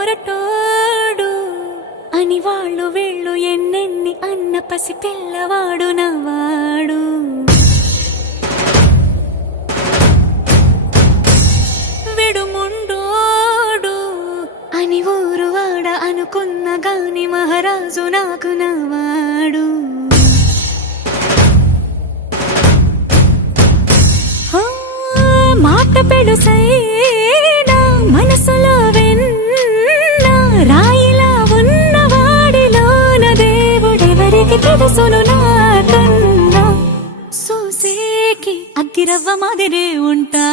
మొరటోడు అని వాళ్ళు వీళ్ళు ఎన్నెన్ని అన్న పసి పిల్లవాడు నవ్వాడు. విడుముండోడు అని ఊరు వాడ అనుకున్న గాని మహారాజు నాకు నవ్వాడు. మాట పెడుసైనా మనసులో వెన్న రాయిలా ఉన్నవాడిలోన దేవుడెవరికి తెలుసును నాకన్నా. సూసేకి అగ్గిరవ్వ మాదిరే ఉంటా